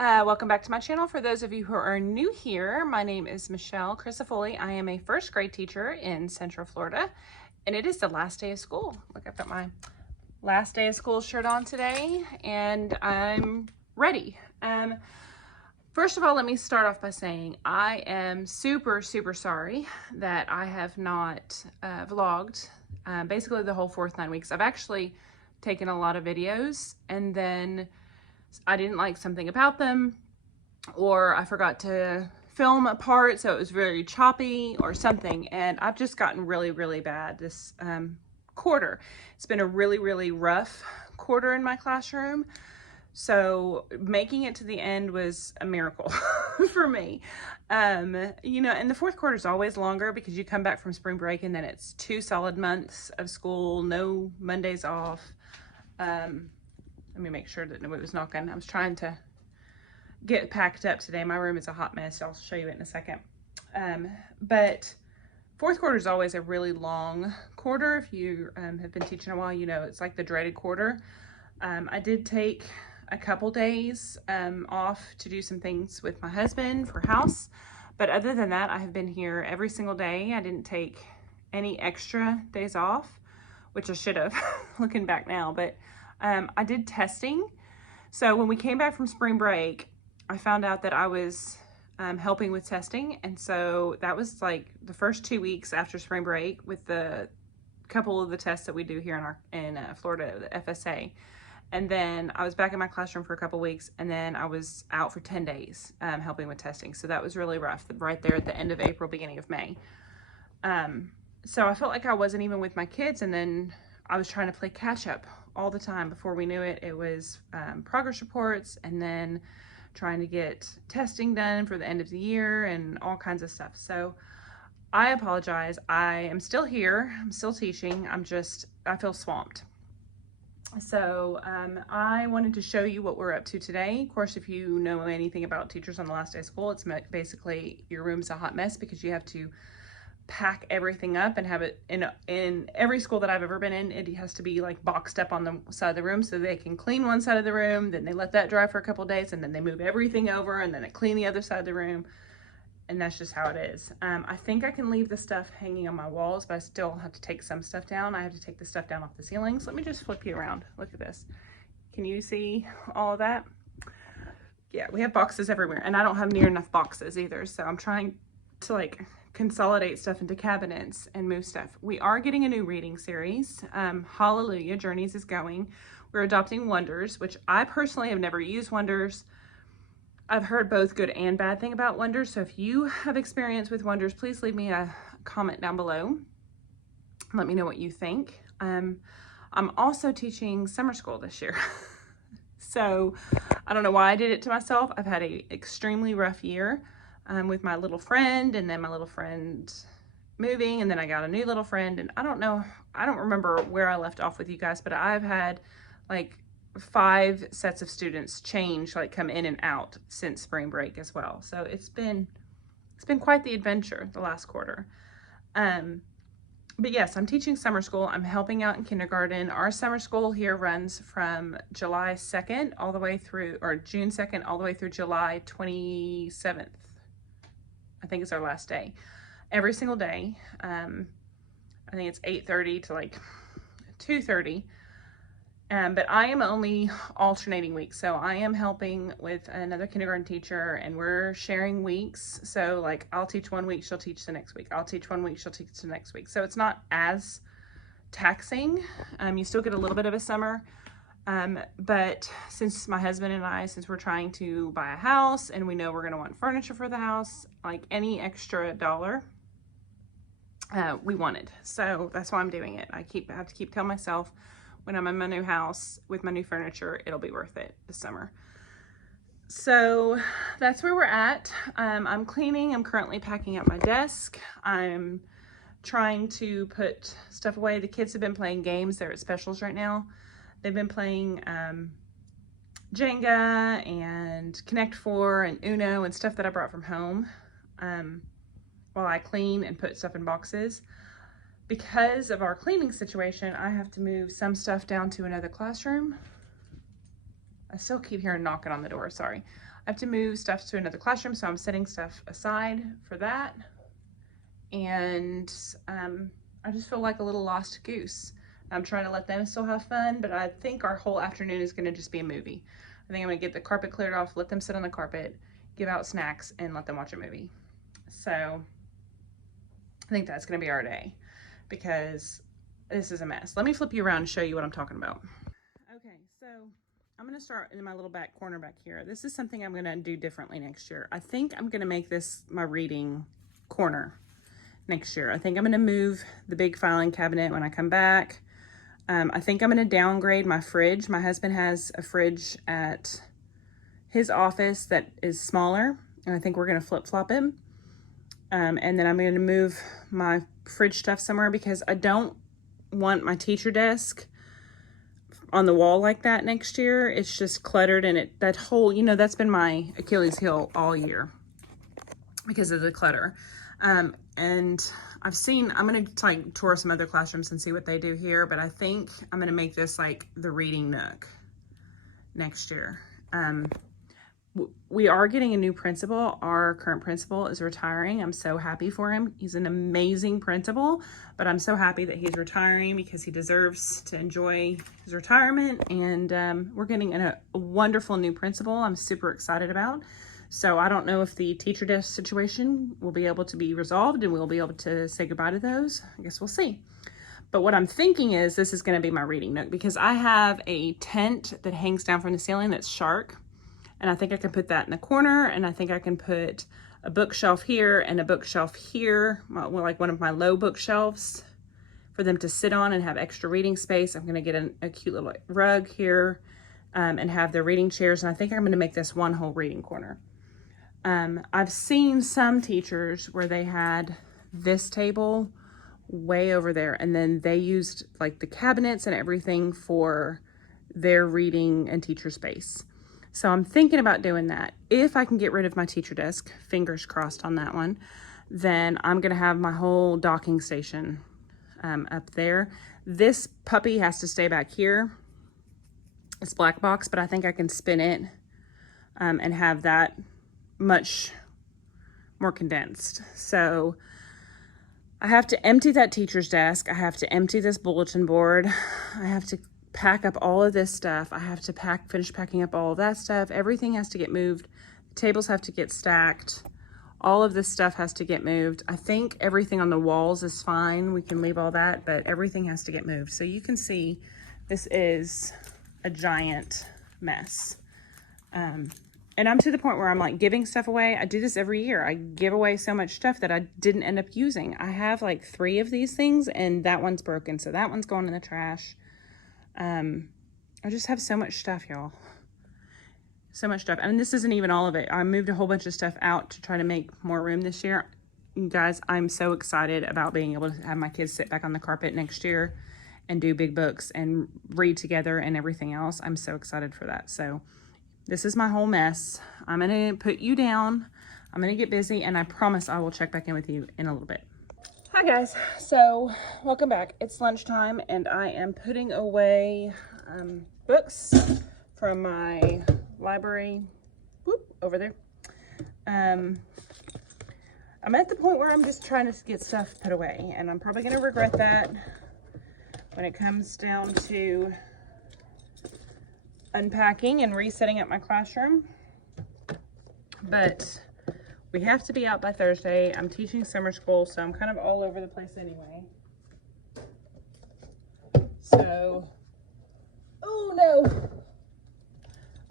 Welcome back to my channel. For those of you who are new here, my name is Michelle Crisafulli. I am a first grade teacher in Central Florida, and it is the last day of school. Look, I've got my last day of school shirt on today, and I'm ready. First of all, let me start off by saying I am super sorry that I have not vlogged basically the whole 9 weeks. I've actually taken a lot of videos, and then I didn't like something about them, or I forgot to film a part, so it was very choppy or something, and I've just gotten really bad this quarter. It's been a really rough quarter in my classroom, so making it to the end was a miracle for me. You know, and the fourth quarter is always longer because you come back from spring break and then it's 2 solid months of school, no Mondays off. Let me make sure that nobody was knocking. I was trying to get packed up today. My room is a hot mess. I'll show you it in a second. But fourth quarter is always a really long quarter. If you have been teaching a while, you know it's like the dreaded quarter. I did take a couple days off to do some things with my husband for house. But other than that, I have been here every single day. I didn't take any extra days off, which I should have looking back now. But I did testing. So when we came back from spring break, I found out that I was helping with testing. And so that was like the first 2 weeks after spring break with the couple of the tests that we do here in Florida, the FSA. And then I was back in my classroom for a couple weeks, and then I was out for 10 days helping with testing. So that was really rough, right there at the end of April, beginning of May. So I felt like I wasn't even with my kids, and then I was trying to play catch up all the time. Before we knew it, it was progress reports, and then trying to get testing done for the end of the year and all kinds of stuff. So I apologize. I am still here. I'm still teaching. I feel swamped. So I wanted to show you what we're up to today. Of course, if you know anything about teachers on the last day of school, it's basically your room's a hot mess because you have to pack everything up and have it in every school that I've ever been in. It has to be like boxed up on the side of the room so they can clean one side of the room, then they let that dry for a couple days, and then they move everything over, and then they clean the other side of the room. And that's just how it is. I think I can leave the stuff hanging on my walls, but I still have to take some stuff down. I have to take the stuff down off the ceilings. Let me just flip you around. Look at this. Can you see all of that? Yeah, we have boxes everywhere, and I don't have near enough boxes either. So I'm trying to like consolidate stuff into cabinets and move stuff. We are getting a new reading series. Hallelujah, Journeys is going. We're adopting Wonders, which I personally have never used Wonders. I've heard both good and bad thing about Wonders. So if you have experience with Wonders, please leave me a comment down below. Let me know what you think. I'm also teaching summer school this year. So I don't know why I did it to myself. I've had an extremely rough year with my little friend, and then my little friend moving, and then I got a new little friend, and I don't remember where I left off with you guys, but I've had like 5 sets of students change, like come in and out since spring break as well. So it's been quite the adventure the last quarter. But yes, I'm teaching summer school. I'm helping out in kindergarten. Our summer school here runs from July 2nd all the way through, or June 2nd all the way through July 27th. I think it's our last day. Every single day. I think it's 8:30 to like 2:30. But I am only alternating weeks. So I am helping with another kindergarten teacher, and we're sharing weeks. So like I'll teach 1 week, she'll teach the next week. I'll teach 1 week, she'll teach the next week. So it's not as taxing. You still get a little bit of a summer. But since my husband and I, since we're trying to buy a house and we know we're going to want furniture for the house, like any extra dollar, we wanted. So that's why I'm doing it. I have to keep telling myself, when I'm in my new house with my new furniture, it'll be worth it this summer. So that's where we're at. I'm cleaning. I'm currently packing up my desk. I'm trying to put stuff away. The kids have been playing games. They're at specials right now. They've been playing Jenga and Connect 4 and Uno and stuff that I brought from home while I clean and put stuff in boxes. Because of our cleaning situation, I have to move some stuff down to another classroom. I still keep hearing knocking on the door, sorry. I have to move stuff to another classroom, so I'm setting stuff aside for that. And I just feel like a little lost goose. I'm trying to let them still have fun, but I think our whole afternoon is gonna just be a movie. I think I'm gonna get the carpet cleared off, let them sit on the carpet, give out snacks, and let them watch a movie. So I think that's gonna be our day because this is a mess. Let me flip you around and show you what I'm talking about. Okay, so I'm gonna start in my little back corner back here. This is something I'm gonna do differently next year. I think I'm gonna make this my reading corner next year. I think I'm gonna move the big filing cabinet when I come back. I think I'm gonna downgrade my fridge. My husband has a fridge at his office that is smaller, and I think we're gonna flip-flop him. And then I'm gonna move my fridge stuff somewhere because I don't want my teacher desk on the wall like that next year. It's just cluttered, and that whole, you know, that's been my Achilles heel all year because of the clutter. And I'm gonna like tour some other classrooms and see what they do here, but I think I'm gonna make this like the reading nook next year. We are getting a new principal. Our current principal is retiring. I'm so happy for him. He's an amazing principal, but I'm so happy that he's retiring because he deserves to enjoy his retirement. And we're getting a wonderful new principal I'm super excited about. So I don't know if the teacher desk situation will be able to be resolved and we'll be able to say goodbye to those. I guess we'll see. But what I'm thinking is this is going to be my reading nook because I have a tent that hangs down from the ceiling that's shark. And I think I can put that in the corner, and I think I can put a bookshelf here and a bookshelf here, like one of my low bookshelves for them to sit on and have extra reading space. I'm gonna get a cute little rug here and have the reading chairs, and I think I'm gonna make this one whole reading corner. I've seen some teachers where they had this table way over there, and then they used like the cabinets and everything for their reading and teacher space. So I'm thinking about doing that. If I can get rid of my teacher desk, fingers crossed on that one, then I'm gonna have my whole docking station up there. This puppy has to stay back here. It's black box, but I think I can spin it and have that much more condensed. So I have to empty that teacher's desk. I have to empty this bulletin board. I have to pack up all of this stuff. I have to finish packing up all of that stuff. Everything has to get moved. The tables have to get stacked. All of this stuff has to get moved. I think everything on the walls is fine. We can leave all that, but everything has to get moved. So you can see this is a giant mess. And I'm to the point where I'm like giving stuff away. I do this every year. I give away so much stuff that I didn't end up using. I have like 3 of these things and that one's broken. So that one's going in the trash. I just have so much stuff, y'all. So much stuff. And this isn't even all of it. I moved a whole bunch of stuff out to try to make more room this year. You guys, I'm so excited about being able to have my kids sit back on the carpet next year and do big books and read together and everything else. I'm so excited for that. So this is my whole mess. I'm going to put you down. I'm going to get busy, and I promise I will check back in with you in a little bit. Hi guys, so welcome back. It's lunchtime and I am putting away books from my library over there. I'm at the point where I'm just trying to get stuff put away, and I'm probably going to regret that when it comes down to unpacking and resetting up my classroom. But we have to be out by Thursday. I'm teaching summer school, so I'm kind of all over the place anyway. So, oh no.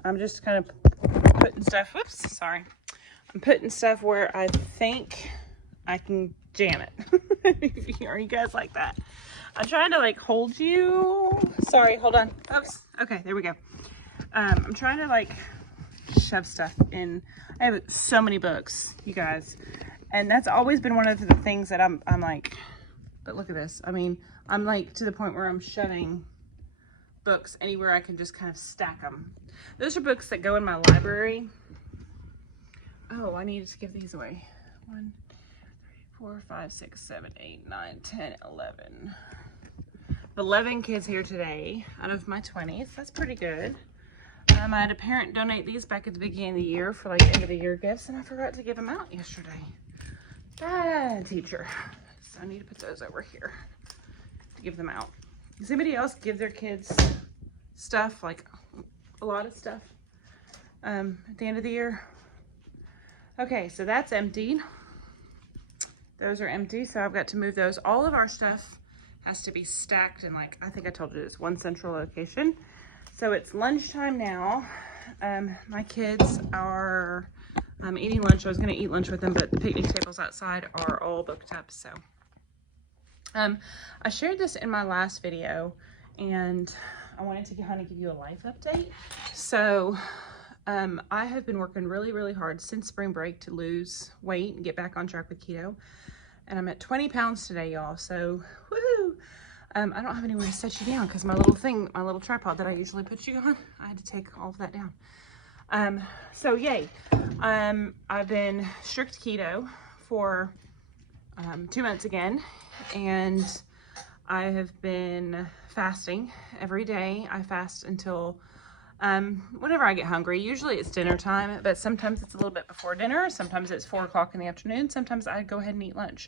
I'm just kind of putting stuff, whoops, sorry. I'm putting stuff where I think I can jam it. Are you guys like that? I'm trying to like hold you. Sorry, hold on. Oops. Okay, there we go. I'm trying to like shove stuff in. I have so many books, you guys, and that's always been one of the things that I'm like, but look at this. I mean, I'm like to the point where I'm shoving books anywhere I can just kind of stack them. Those are books that go in my library. Oh, I needed to give these away. 1, 2, 3, 4, 5, 6, 7, 8, 9, 10, 11. 11 kids here today out of my 20s. That's pretty good. I had a parent donate these back at the beginning of the year for like end of the year gifts, and I forgot to give them out yesterday. Bad teacher. So I need to put those over here to give them out. Does anybody else give their kids stuff, like a lot of stuff, at the end of the year? Okay, so that's emptied. Those are empty, so I've got to move those. All of our stuff has to be stacked in, like, I think I told you this, one central location. So it's lunchtime now. My kids are eating lunch. I was gonna eat lunch with them, but the picnic tables outside are all booked up, so. I shared this in my last video, and I wanted to kind of give you a life update. So I have been working really, really hard since spring break to lose weight and get back on track with keto. And I'm at 20 pounds today, y'all. So, woohoo! I don't have anywhere to set you down because my little tripod that I usually put you on, I had to take all of that down. So yay. I've been strict keto for 2 months again, and I have been fasting every day. I fast until whenever I get hungry. Usually it's dinner time, but sometimes it's a little bit before dinner. Sometimes it's 4 o'clock in the afternoon. Sometimes I go ahead and eat lunch.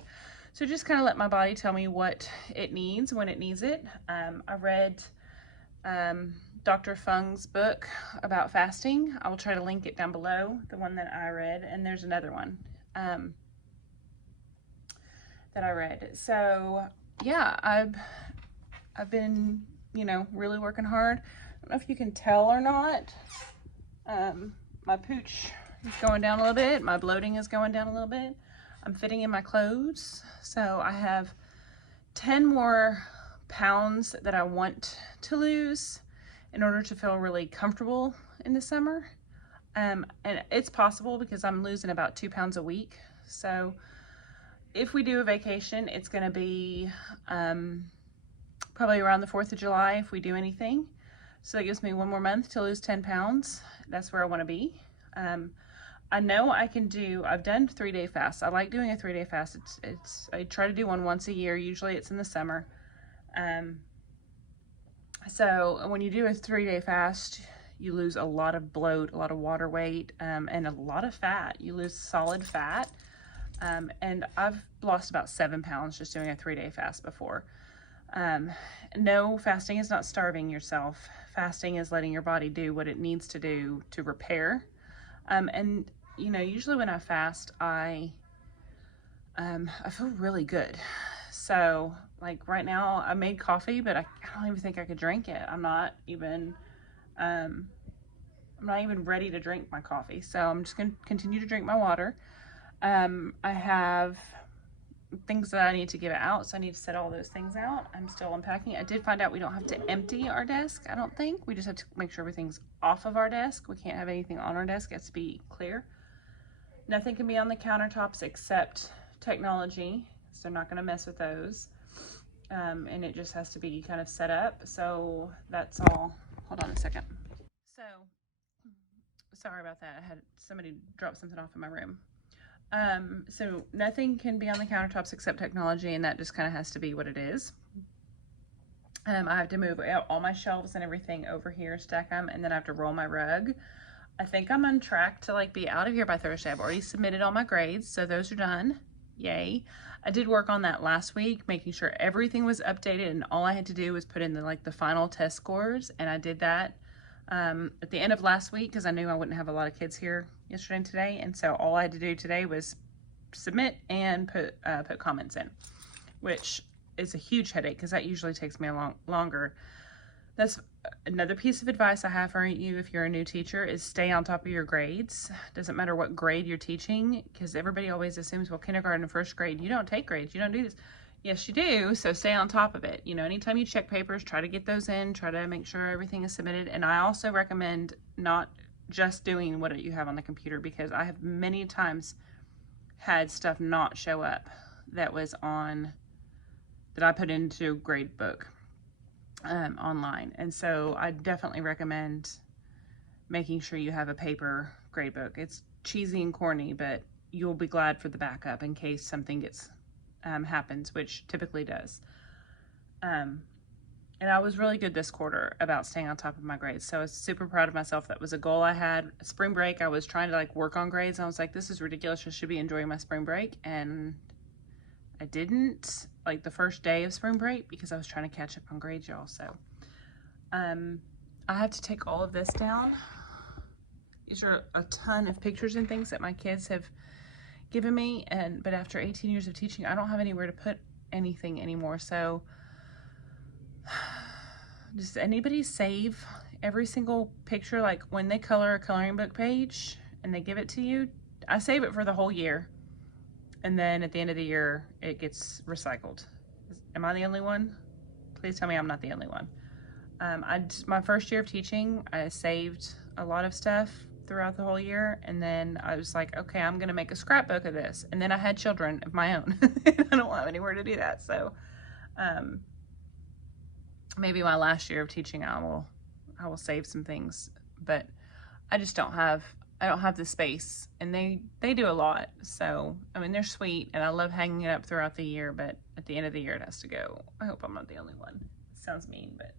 So just kind of let my body tell me what it needs when it needs it. I read Dr. Fung's book about fasting. I will try to link it down below, the one that I read, and there's another one that I read. So yeah, I've been, you know, really working hard. I don't know if you can tell or not. My pooch is going down a little bit. My bloating is going down a little bit. I'm fitting in my clothes. So I have 10 more pounds that I want to lose in order to feel really comfortable in the summer. And it's possible because I'm losing about 2 pounds a week. So if we do a vacation, it's going to be probably around the 4th of July if we do anything. So that gives me 1 more month to lose 10 pounds. That's where I want to be. I know I can do, I've done 3-day fasts. I like doing a 3-day fast. I try to do one once a year. Usually it's in the summer. So when you do a 3-day fast, you lose a lot of bloat, a lot of water weight, and a lot of fat. You lose solid fat. And I've lost about 7 pounds just doing a 3-day fast before. No, fasting is not starving yourself. Fasting is letting your body do what it needs to do to repair. And you know, usually when I fast, I feel really good. So like right now I made coffee, but I don't even think I could drink it. I'm not even ready to drink my coffee. So I'm just going to continue to drink my water. I have things that I need to give out, so I need to set all those things out. I'm still unpacking. I did find out we don't have to empty our desk, I don't think. We just have to make sure everything's off of our desk. We can't have anything on our desk. It has to be clear. Nothing can be on the countertops except technology, so I'm not going to mess with those. And it just has to be kind of set up. So that's all. Hold on a second. So sorry about that. I had somebody drop something off in my room. So nothing can be on the countertops except technology, and that just kind of has to be what it is. I have to move all my shelves and everything over here, stack them, and then I have to roll my rug. I think I'm on track to like be out of here by Thursday. I've already submitted all my grades, so those are done. Yay. I did work on that last week, making sure everything was updated, and all I had to do was put in the final test scores, and I did that at the end of last week because I knew I wouldn't have a lot of kids here yesterday and today, and so all I had to do today was submit and put comments in, which is a huge headache because that usually takes me a lot longer. That's another piece of advice I have for you if you're a new teacher is stay on top of your grades. Doesn't matter what grade you're teaching, because everybody always assumes, well, kindergarten and first grade, you don't take grades, you don't do this. Yes, you do, so stay on top of it. You know, anytime you check papers, try to get those in, try to make sure everything is submitted. And I also recommend not just doing what you have on the computer, because I have many times had stuff not show up that was on, that I put into a grade book online. And so I definitely recommend making sure you have a paper grade book. It's cheesy and corny, but you'll be glad for the backup in case something gets happens, which typically does. And I was really good this quarter about staying on top of my grades. So I was super proud of myself. That was a goal I had. Spring break, I was trying to like work on grades. I was like, this is ridiculous. I should be enjoying my spring break. And I didn't like the first day of spring break because I was trying to catch up on grades, y'all. So I have to take all of this down. These are a ton of pictures and things that my kids have given me. But after 18 years of teaching, I don't have anywhere to put anything anymore. So does anybody save every single picture? Like when they color a coloring book page and they give it to you, I save it for the whole year. And then at the end of the year, it gets recycled. Am I the only one? Please tell me I'm not the only one. My first year of teaching, I saved a lot of stuff throughout the whole year. And then I was like, okay, I'm going to make a scrapbook of this. And then I had children of my own. I don't have anywhere to do that. So, maybe my last year of teaching, I will save some things, but I just don't have the space, and they do a lot. So, I mean, they're sweet and I love hanging it up throughout the year, but at the end of the year it has to go. I hope I'm not the only one. It sounds mean, but,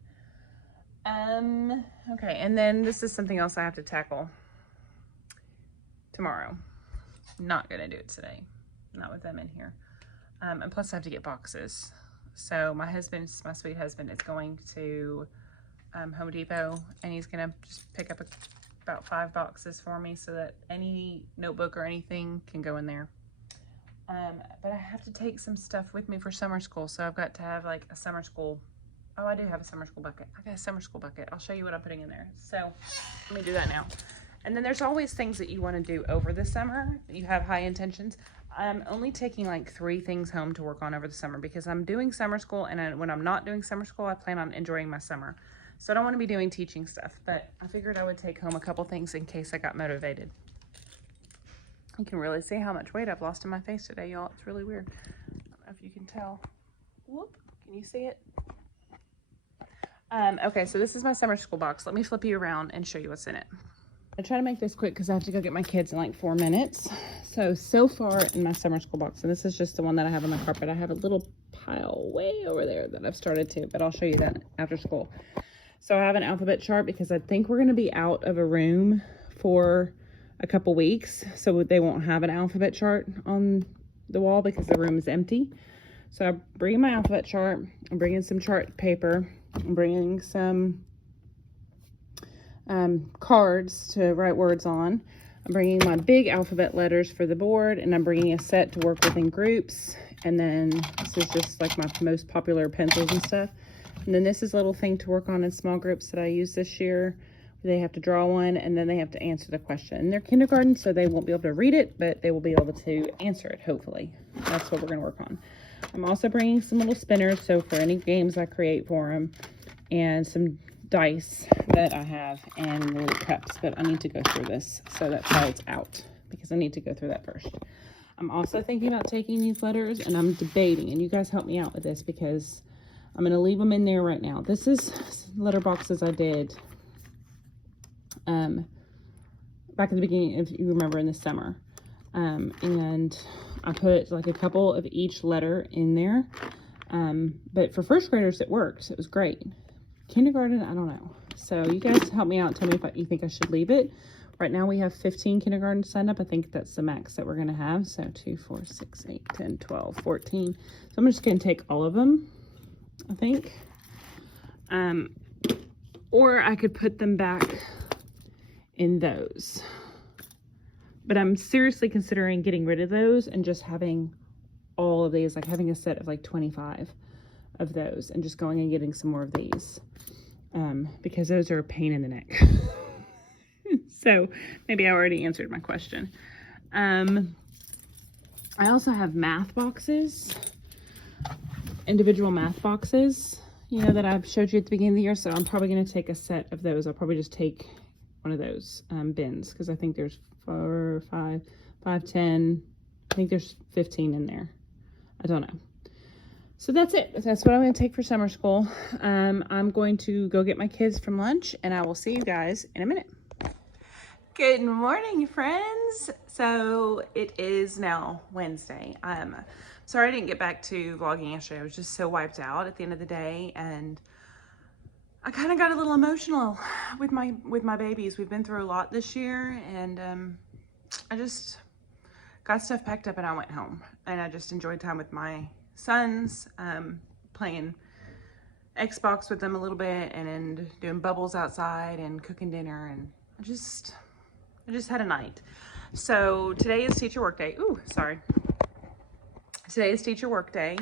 okay. And then this is something else I have to tackle tomorrow. Not going to do it today. Not with them in here. And plus I have to get boxes. So my sweet husband is going to Home Depot, and he's gonna just pick up about 5 boxes for me so that any notebook or anything can go in there. But I have to take some stuff with me for summer school, so I've got to have like a summer school. Oh, I do have a summer school bucket. I got a summer school bucket. I'll show you what I'm putting in there. So let me do that now. And then there's always things that you want to do over the summer. You have high intentions. I'm only taking like 3 things home to work on over the summer because I'm doing summer school, and when I'm not doing summer school, I plan on enjoying my summer. So I don't want to be doing teaching stuff, but I figured I would take home a couple things in case I got motivated. You can really see how much weight I've lost in my face today, y'all. It's really weird. I don't know if you can tell. Whoop, can you see it? Okay, so this is my summer school box. Let me flip you around and show you what's in it. I try to make this quick because I have to go get my kids in like 4 minutes. So far in my summer school box, and this is just the one that I have on the carpet, I have a little pile way over there that I've started to, but I'll show you that after school. So I have an alphabet chart because I think we're going to be out of a room for a couple weeks. So they won't have an alphabet chart on the wall because the room is empty. So I'm bringing my alphabet chart. I'm bringing some chart paper. I'm bringing some cards to write words on. I'm bringing my big alphabet letters for the board, and I'm bringing a set to work with in groups. And then this is just like my most popular pencils and stuff. And then this is a little thing to work on in small groups that I use this year. They have to draw one, and then they have to answer the question. And they're kindergarten, so they won't be able to read it, but they will be able to answer it, hopefully. That's what we're going to work on. I'm also bringing some little spinners, so for any games I create for them, and some dice that I have, and little cups, but I need to go through this, so that's why it's out, because I need to go through that first. I'm also thinking about taking these letters, and I'm debating, and you guys help me out with this because I'm going to leave them in there right now. This is letter boxes I did back at the beginning, if you remember, in the summer, and I put like a couple of each letter in there, but for first graders it worked. It was great. Kindergarten, I don't know. So you guys help me out. Tell me if you think I should leave it. Right now we have 15 kindergarten signed up. I think that's the max that we're going to have. So 2, 4, 6, 8, 10, 12, 14. So I'm just going to take all of them, I think. Or I could put them back in those. But I'm seriously considering getting rid of those and just having all of these, like having a set of like 25 of those and just going and getting some more of these. Because those are a pain in the neck. So maybe I already answered my question. I also have math boxes, individual math boxes, you know, that I've showed you at the beginning of the year. So I'm probably going to take a set of those. I'll probably just take one of those bins because I think there's 4, 5, 10. I think there's 15 in there. I don't know. So that's it. That's what I'm going to take for summer school. I'm going to go get my kids from lunch, and I will see you guys in a minute. Good morning, friends. So it is now Wednesday. Sorry I didn't get back to vlogging yesterday. I was just so wiped out at the end of the day, and I kind of got a little emotional with my babies. We've been through a lot this year, and I just got stuff packed up and I went home, and I just enjoyed time with my sons, playing Xbox with them a little bit, and doing bubbles outside and cooking dinner, and I just had a night. So today is teacher work day. Ooh, sorry. Today is teacher work day.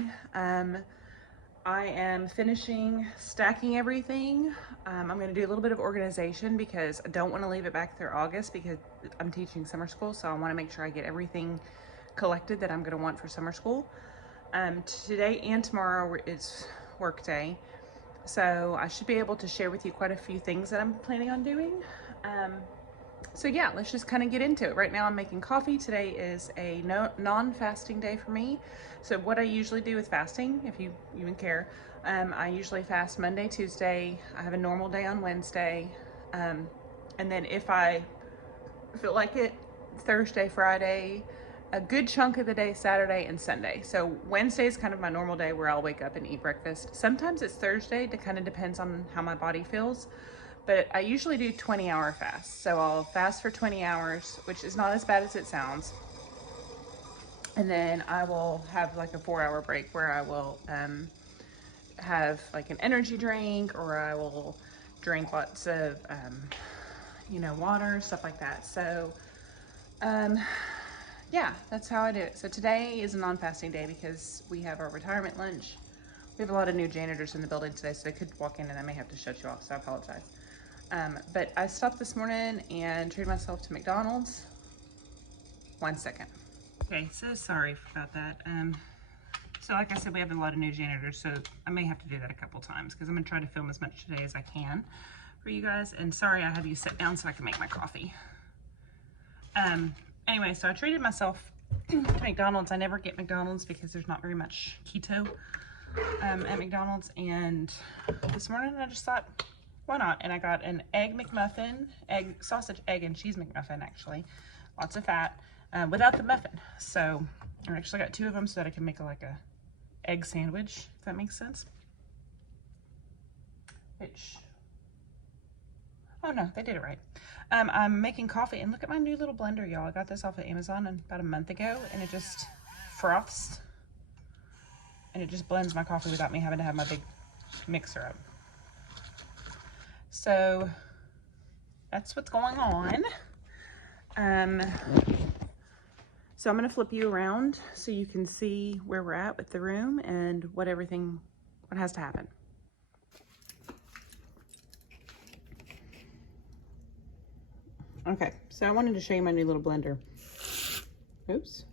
I am finishing stacking everything. I'm going to do a little bit of organization because I don't want to leave it back through August because I'm teaching summer school. So I want to make sure I get everything collected that I'm going to want for summer school. Today and tomorrow is work day. So I should be able to share with you quite a few things that I'm planning on doing. So yeah, let's just kind of get into it. Right now I'm making coffee. Today is a non-fasting day for me. So what I usually do with fasting, if you even care, I usually fast Monday, Tuesday. I have a normal day on Wednesday. And then if I feel like it, Thursday, Friday, a good chunk of the day, Saturday and Sunday. So Wednesday is kind of my normal day where I'll wake up and eat breakfast. Sometimes it's Thursday, it kind of depends on how my body feels. But I usually do 20-hour fasts. So I'll fast for 20 hours, which is not as bad as it sounds. And then I will have like a 4-hour break where I will have like an energy drink, or I will drink lots of, water, stuff like that. So, yeah, that's how I do it. So today is a non-fasting day because we have our retirement lunch. We have a lot of new janitors in the building today, so they could walk in and I may have to shut you off, so I apologize. But I stopped this morning and treated myself to McDonald's. 1 second. Okay, so sorry about that. So like I said, we have a lot of new janitors, so I may have to do that a couple times because I'm gonna try to film as much today as I can for you guys. And sorry, I have you sit down so I can make my coffee. Anyway, so I treated myself to McDonald's. I never get McDonald's because there's not very much keto at McDonald's. And this morning I just thought, why not? And I got an egg McMuffin, sausage, egg, and cheese McMuffin, actually. Lots of fat, without the muffin. So I actually got 2 of them so that I can make like a egg sandwich, if that makes sense. Which, oh no, they did it right. I'm making coffee, and look at my new little blender, y'all. I got this off of Amazon about a month ago, and it just froths, and it just blends my coffee without me having to have my big mixer up. So that's what's going on. So I'm going to flip you around so you can see where we're at with the room and what has to happen. Okay, so I wanted to show you my new little blender. Oops.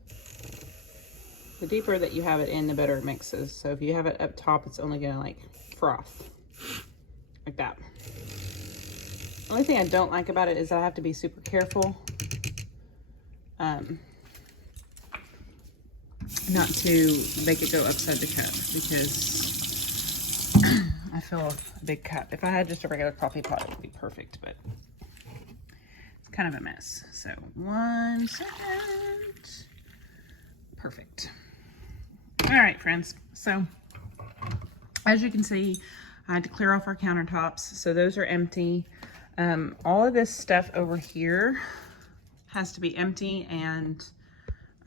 The deeper that you have it in, the better it mixes. So if you have it up top, it's only gonna like froth, like that. The only thing I don't like about it is I have to be super careful not to make it go upside the cup, because I fill a big cup. If I had just a regular coffee pot, it would be perfect, but it's kind of a mess. So 1 second. Perfect. All right, friends. So as you can see, I had to clear off our countertops. So those are empty. All of this stuff over here has to be empty, and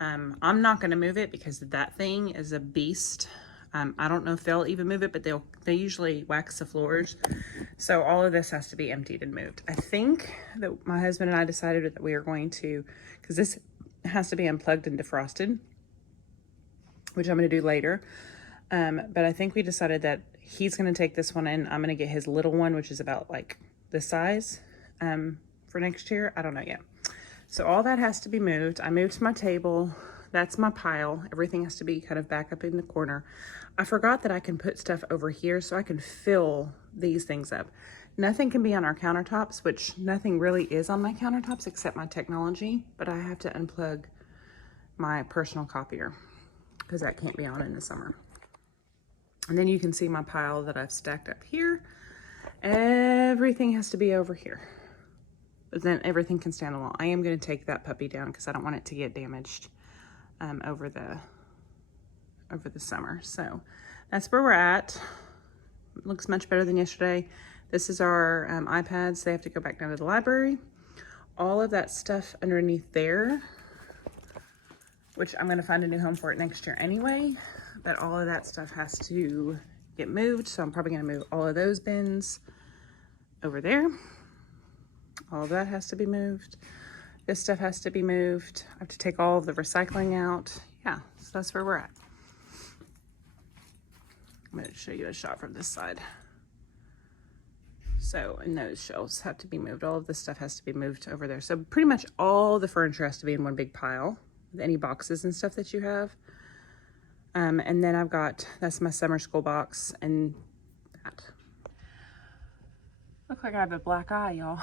I'm not going to move it because that thing is a beast. I don't know if they'll even move it, but they usually wax the floors. So all of this has to be emptied and moved. I think that my husband and I decided that we are going to, because this has to be unplugged and defrosted, which I'm going to do later. But I think we decided that he's going to take this one in. I'm going to get his little one, which is about like this size, for next year. I don't know yet. So all that has to be moved. I moved my table. That's my pile. Everything has to be kind of back up in the corner. I forgot that I can put stuff over here so I can fill these things up. Nothing can be on our countertops, which nothing really is on my countertops except my technology, but I have to unplug my personal copier because that can't be on in the summer. And then you can see my pile that I've stacked up here. Everything has to be over here, but then everything can stand alone. I am going to take that puppy down because I don't want it to get damaged over the summer. So that's where we're at. It looks much better than yesterday. This is our iPads. They have to go back down to the library. All of that stuff underneath there, which I'm gonna find a new home for it next year anyway, but all of that stuff has to get moved. So I'm probably gonna move all of those bins over there. All of that has to be moved. This stuff has to be moved. I have to take all of the recycling out. Yeah, so that's where we're at. I'm gonna show you a shot from this side. So, and those shelves have to be moved. All of this stuff has to be moved over there. So pretty much all the furniture has to be in one big pile, with any boxes and stuff that you have. And then I've got, that's my summer school box and that. Look like I have a black eye, y'all.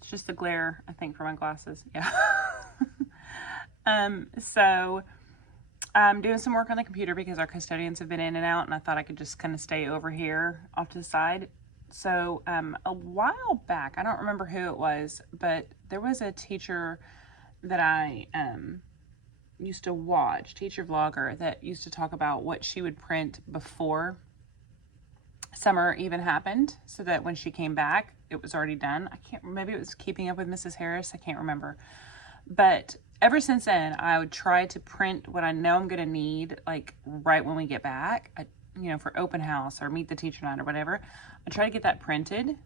It's just the glare, I think, for my glasses. Yeah. So I'm doing some work on the computer because our custodians have been in and out, and I thought I could just kind of stay over here off to the side. So a while back, I don't remember who it was, but there was a teacher that I used to watch, teacher vlogger, that used to talk about what she would print before summer even happened, so that when she came back, it was already done. I can't, maybe it was Keeping Up with Mrs. Harris, I can't remember. But ever since then, I would try to print what I know I'm gonna need, like right when we get back, you know, for open house or meet the teacher night or whatever. I try to get that printed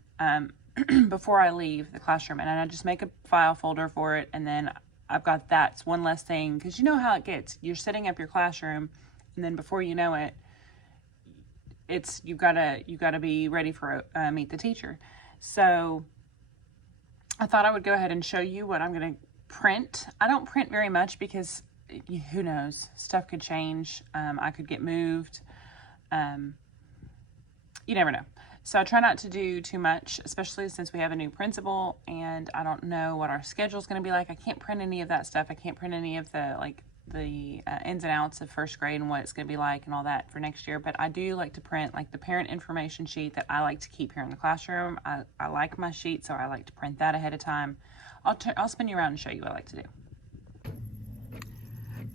before I leave the classroom, and I just make a file folder for it, and then I've got that's one less thing, because you know how it gets. You're setting up your classroom, and then before you know it, it's you gotta be ready for meet the teacher. So I thought I would go ahead and show you what I'm gonna print. I don't print very much because who knows, stuff could change. I could get moved. You never know. So I try not to do too much, especially since we have a new principal and I don't know what our schedule is going to be like. I can't print any of that stuff. I can't print any of the ins and outs of first grade and what it's going to be like and all that for next year. But I do like to print like the parent information sheet that I like to keep here in the classroom. I like my sheet, so I like to print that ahead of time. I'll spin you around and show you what I like to do.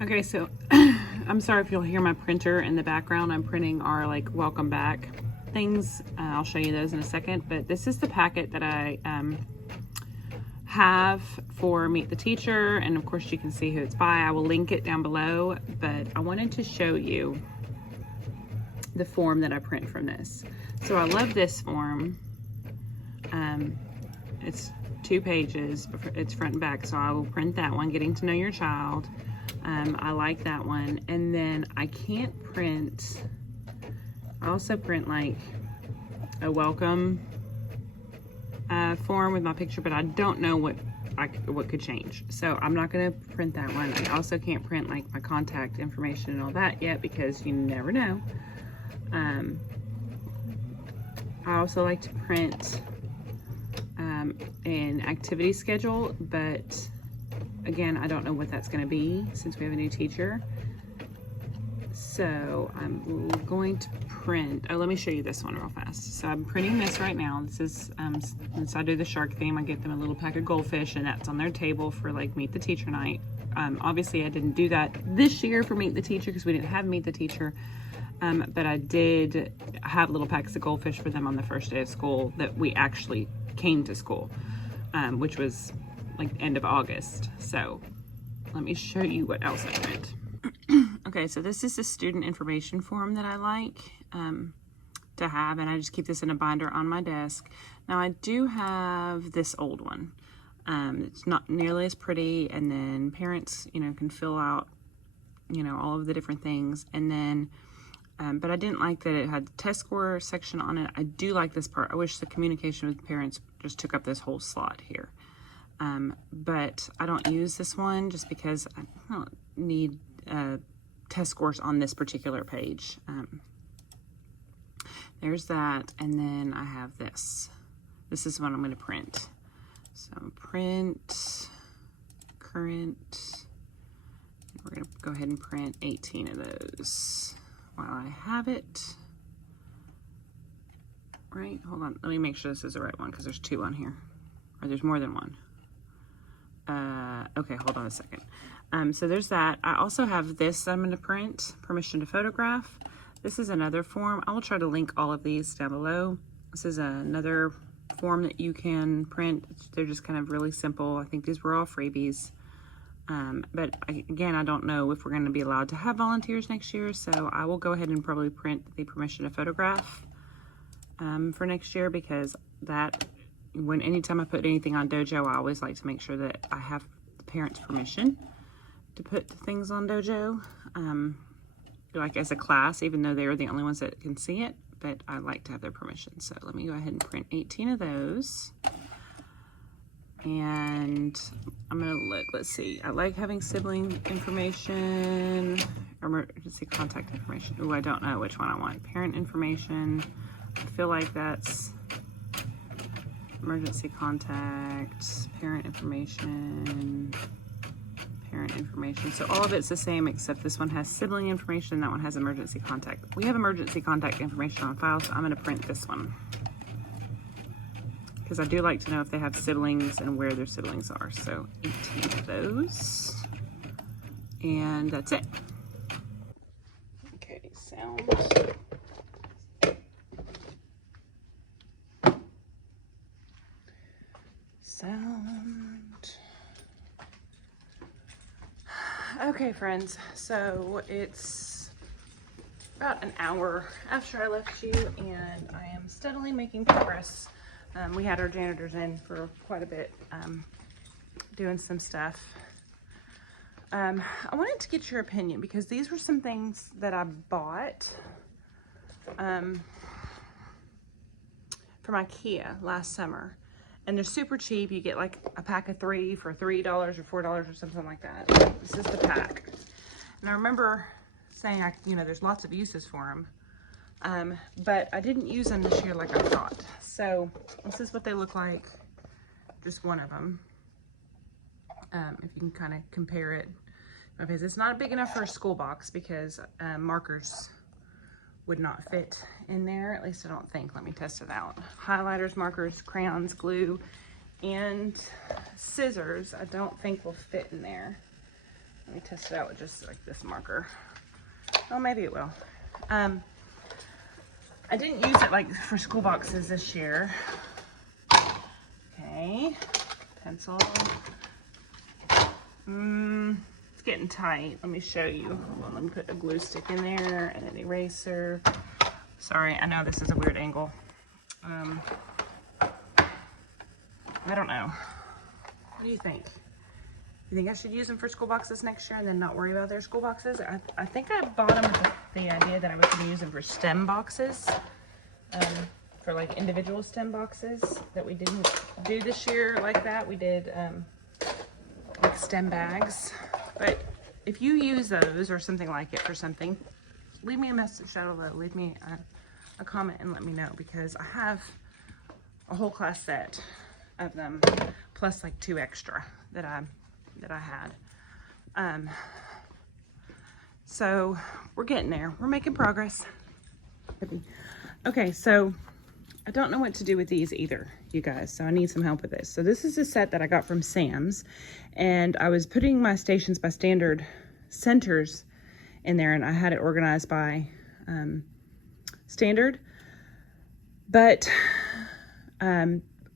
Okay, so I'm sorry if you'll hear my printer in the background. I'm printing our like welcome back things. I'll show you those in a second, but this is the packet that I have for Meet the Teacher, and of course you can see who it's by. I will link it down below, but I wanted to show you the form that I print from this. So I love this form. It's 2 pages, it's front and back, so I will print that one, Getting to Know Your Child. I like that one. And then I can't print, I also print like a welcome form with my picture, but I don't know what could change. So I'm not gonna print that one. I also can't print like my contact information and all that yet because you never know. I also like to print an activity schedule, but again, I don't know what that's going to be since we have a new teacher. So I'm going to print, oh, let me show you this one real fast. So I'm printing this right now. This is, since I do the shark theme, I get them a little pack of goldfish, and that's on their table for like Meet the Teacher night. Obviously I didn't do that this year for Meet the Teacher because we didn't have Meet the Teacher. But I did have little packs of goldfish for them on the first day of school that we actually came to school, which was like end of August. So let me show you what else I print. Okay, so this is a student information form that I like to have, and I just keep this in a binder on my desk. Now I do have this old one. It's not nearly as pretty, and then parents, you know, can fill out, you know, all of the different things. And then but I didn't like that it had the test score section on it. I do like this part. I wish the communication with parents just took up this whole slot here. But I don't use this one just because I don't need test scores on this particular page. There's that, and then I have this. This is what I'm going to print. So print, current. We're going to go ahead and print 18 of those while I have it. Right, hold on. Let me make sure this is the right one because there's 2 on here. Or there's more than one. Okay, hold on a second. So there's that. I also have this I'm going to print, permission to photograph. This is another form. I will try to link all of these down below. This is another form that you can print. They're just kind of really simple. I think these were all freebies. But again, I don't know if we're going to be allowed to have volunteers next year, so I will go ahead and probably print the permission to photograph for next year, because anytime I put anything on Dojo, I always like to make sure that I have the parents' permission to put things on Dojo, like as a class, even though they're the only ones that can see it, but I like to have their permission. So let me go ahead and print 18 of those. And I'm gonna look, let's see. I like having sibling information, emergency contact information. Oh, I don't know which one I want. Parent information. I feel like that's emergency contact, parent information. So all of it's the same, except this one has sibling information and that one has emergency contact. We have emergency contact information on file, so I'm gonna print this one, because I do like to know if they have siblings and where their siblings are. So 18 of those, and that's it. Okay, sound. Okay, friends, so it's about an hour after I left you, and I am steadily making progress. We had our janitors in for quite a bit, doing some stuff. I wanted to get your opinion, because these were some things that I bought from IKEA last summer. And they're super cheap. You get like a pack of 3 for $3 or $4 or something like that. This is the pack. And I remember saying, there's lots of uses for them. But I didn't use them this year like I thought. So this is what they look like. Just one of them. If you can kind of compare it. Because it's not big enough for a school box, because markers would not fit in there, at least I don't think. Let me test it out. Highlighters, markers, crayons, glue, and scissors I don't think will fit in there. Let me test it out with just like this marker. Oh, maybe it will. I didn't use it like for school boxes this year. Okay, pencil. It's getting tight. Let me show you. Hold on, let me put a glue stick in there and an eraser. Sorry, I know this is a weird angle. I don't know. What do you think? You think I should use them for school boxes next year and then not worry about their school boxes? I think I bought them with the idea that I was going to use them for STEM boxes, for like individual STEM boxes that we didn't do this year like that. We did like STEM bags. But if you use those or something like it for something, leave me a message down below. Leave me a comment and let me know, because I have a whole class set of them, plus like 2 extra that I had. So we're getting there. We're making progress. Okay, so I don't know what to do with these either, you guys, so I need some help with this. So this is a set that I got from Sam's, and I was putting my Stations by Standard centers in there, and I had it organized by standard, but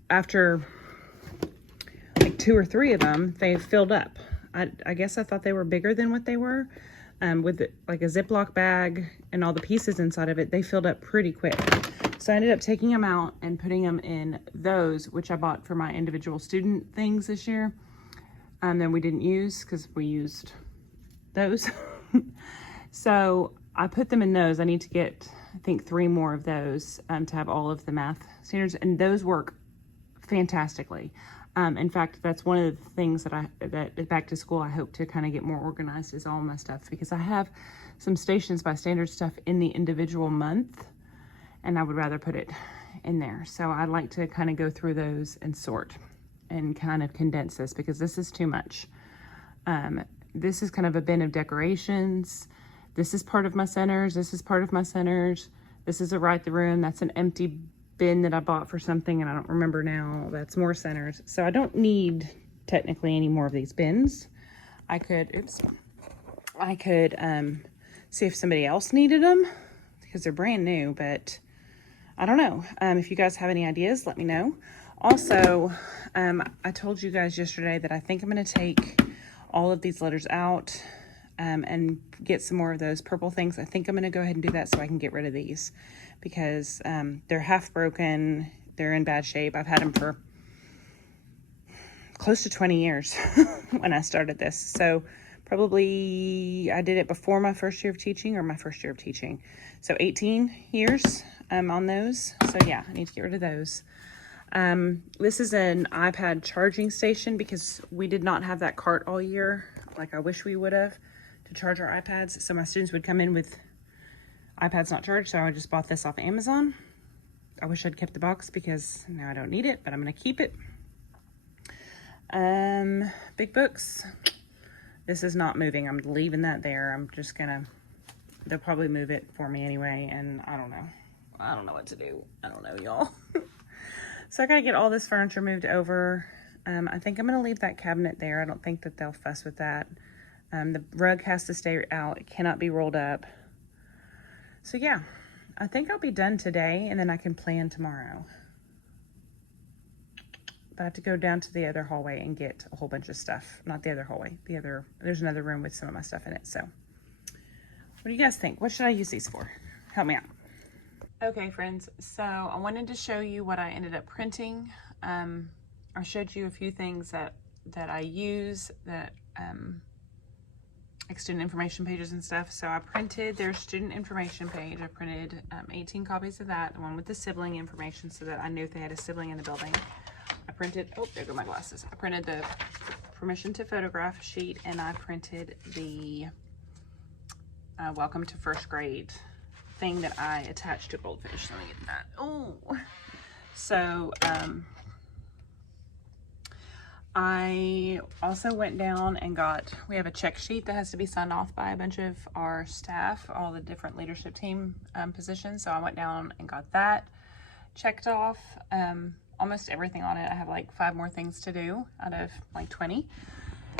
after like 2 or 3 of them, they filled up. I guess I thought they were bigger than what they were. With like a Ziploc bag and all the pieces inside of it, they filled up pretty quick. So I ended up taking them out and putting them in those, which I bought for my individual student things this year. Then we didn't use, because we used those. So I put them in those. I need to get, I think, 3 more of those to have all of the math standards, and those work fantastically. In fact, that's one of the things that back to school I hope to kind of get more organized, is all my stuff, because I have some Stations by Standard stuff in the individual month, and I would rather put it in there. So I'd like to kind of go through those and sort and kind of condense this, because this is too much. This is kind of a bin of decorations. This is part of my centers. This is part of my centers. This is a Right the Room. That's an empty bin that I bought for something, and I don't remember now. That's more centers. So I don't need technically any more of these bins. I could see if somebody else needed them, because they're brand new, but I don't know. If you guys have any ideas, let me know. Also, I told you guys yesterday that I think I'm going to take all of these letters out and get some more of those purple things. I think I'm going to go ahead and do that so I can get rid of these because they're half broken. They're in bad shape. I've had them for close to 20 years when I started this. So probably I did it before my first year of teaching or my first year of teaching. So 18 years on those. So yeah, I need to get rid of those. This is an iPad charging station because we did not have that cart all year like I wish we would have to charge our iPads. So my students would come in with iPads not charged. So I just bought this off Amazon. I wish I'd kept the box because now I don't need it, but I'm going to keep it. Big books. This is not moving. I'm leaving that there. I'm just gonna, they'll probably move it for me anyway. And I don't know. I don't know what to do. I don't know, y'all. So I gotta get all this furniture moved over. I think I'm gonna leave that cabinet there. I don't think that they'll fuss with that. The rug has to stay out. It cannot be rolled up. So yeah, I think I'll be done today and then I can plan tomorrow. But I have to go down to the other hallway and get a whole bunch of stuff. Not the other hallway, there's another room with some of my stuff in it. So what do you guys think? What should I use these for? Help me out. Okay, friends, so I wanted to show you what I ended up printing. I showed you a few things that I use that like student information pages and stuff. So I printed their student information page. I printed 18 copies of that, the one with the sibling information so that I knew if they had a sibling in the building. I printed, oh, there go my glasses. I printed the permission to photograph sheet and I printed the welcome to first grade thing that I attached to Goldfish. Let me get that. Oh, so I also went down and got, we have a check sheet that has to be signed off by a bunch of our staff, all the different leadership team positions. So I went down and got that checked off. Almost everything on it. I have like 5 more things to do out of like 20.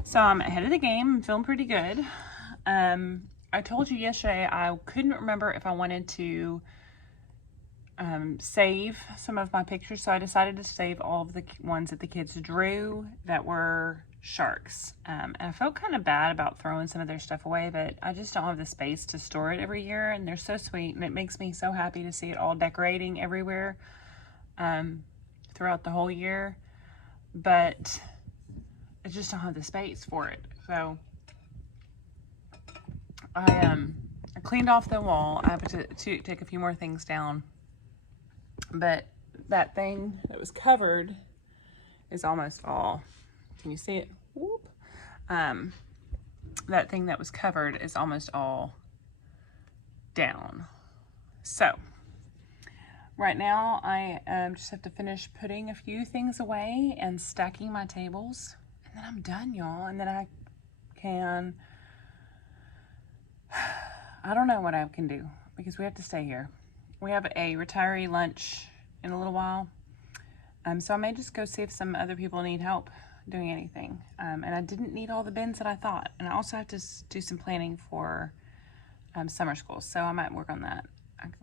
So I'm ahead of the game. I'm feeling pretty good. I told you yesterday I couldn't remember if I wanted to save some of my pictures. So I decided to save all of the ones that the kids drew that were sharks. And I felt kind of bad about throwing some of their stuff away, but I just don't have the space to store it every year. And they're so sweet and it makes me so happy to see it all decorating everywhere. Throughout the whole year, but I just don't have the space for it. So I cleaned off the wall. I have to take a few more things down, but that thing that was covered is almost all, can you see it? Whoop. That thing that was covered is almost all down. So right now, I just have to finish putting a few things away and stacking my tables. And then I'm done, y'all. And then I can, I don't know what I can do because we have to stay here. We have a retiree lunch in a little while. So I may just go see if some other people need help doing anything. And I didn't need all the bins that I thought. And I also have to do some planning for summer school. So I might work on that.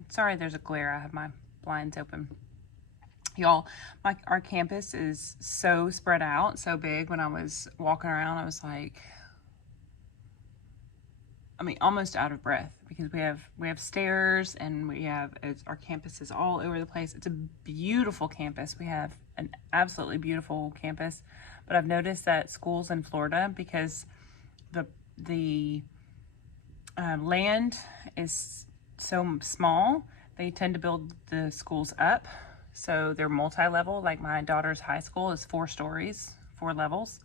Sorry, there's a glare. I have my blinds open. Y'all, our campus is so spread out, so big. When I was walking around, I was like, I mean, almost out of breath because we have stairs and our campus is all over the place. It's a beautiful campus. We have an absolutely beautiful campus, but I've noticed that schools in Florida, because the land is so small, they tend to build the schools up. So they're multi-level. Like my daughter's high school is 4 stories, 4 levels.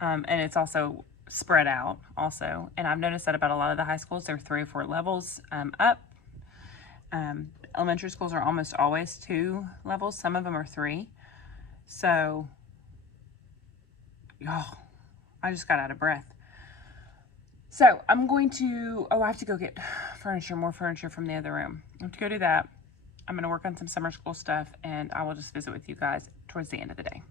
And it's also spread out also. And I've noticed that about a lot of the high schools, they're 3 or 4 levels up. Elementary schools are almost always 2 levels. Some of them are 3. So, y'all, I just got out of breath. So I'm going to, I have to go get more furniture from the other room. I have to go do that. I'm going to work on some summer school stuff and I will just visit with you guys towards the end of the day.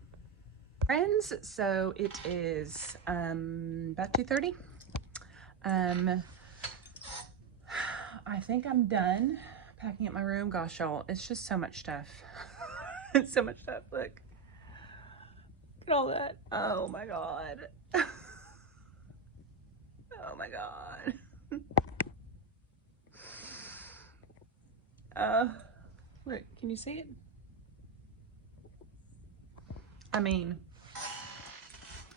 Friends, so it is about 2:30. I think I'm done packing up my room. Gosh, y'all, it's just so much stuff. It's so much stuff. Look. Look at all that. Oh my God. Oh my God. Look, can you see it? I mean,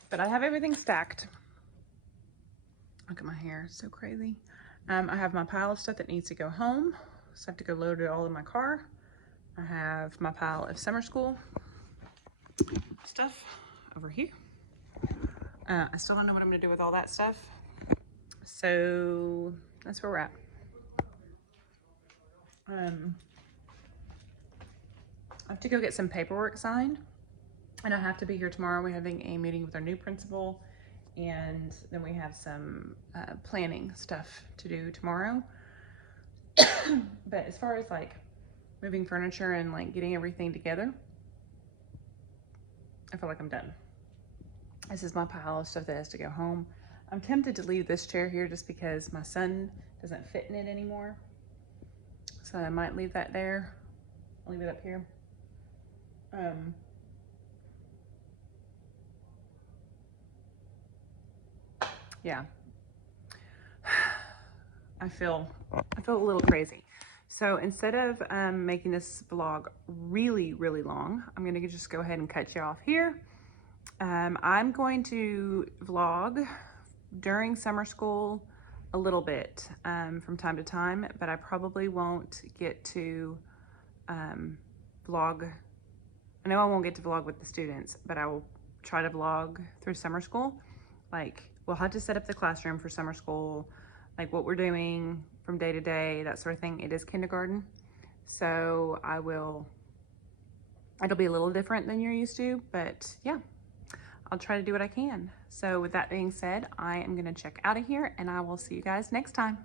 but I have everything stacked. Look at my hair, it's so crazy. I have my pile of stuff that needs to go home. So I have to go load it all in my car. I have my pile of summer school stuff over here. I still don't know what I'm gonna do with all that stuff. So that's where we're at. I have to go get some paperwork signed, and I have to be here tomorrow. We're having a meeting with our new principal, and then we have some planning stuff to do tomorrow. But as far as like moving furniture and like getting everything together, I feel like I'm done. This is my pile of stuff that has to go home. I'm tempted to leave this chair here just because my son doesn't fit in it anymore. So I might leave that there. I'll leave it up here. Yeah. I feel a little crazy. So instead of making this vlog really, really long, I'm gonna just go ahead and cut you off here. I'm going to vlog during summer school a little bit from time to time, but I probably won't get to vlog. I know I won't get to vlog with the students, but I will try to vlog through summer school. Like, we'll have to set up the classroom for summer school, like what we're doing from day to day, that sort of thing. It is kindergarten, so it'll be a little different than you're used to, but yeah, I'll try to do what I can. So with that being said, I am gonna check out of here, and I will see you guys next time.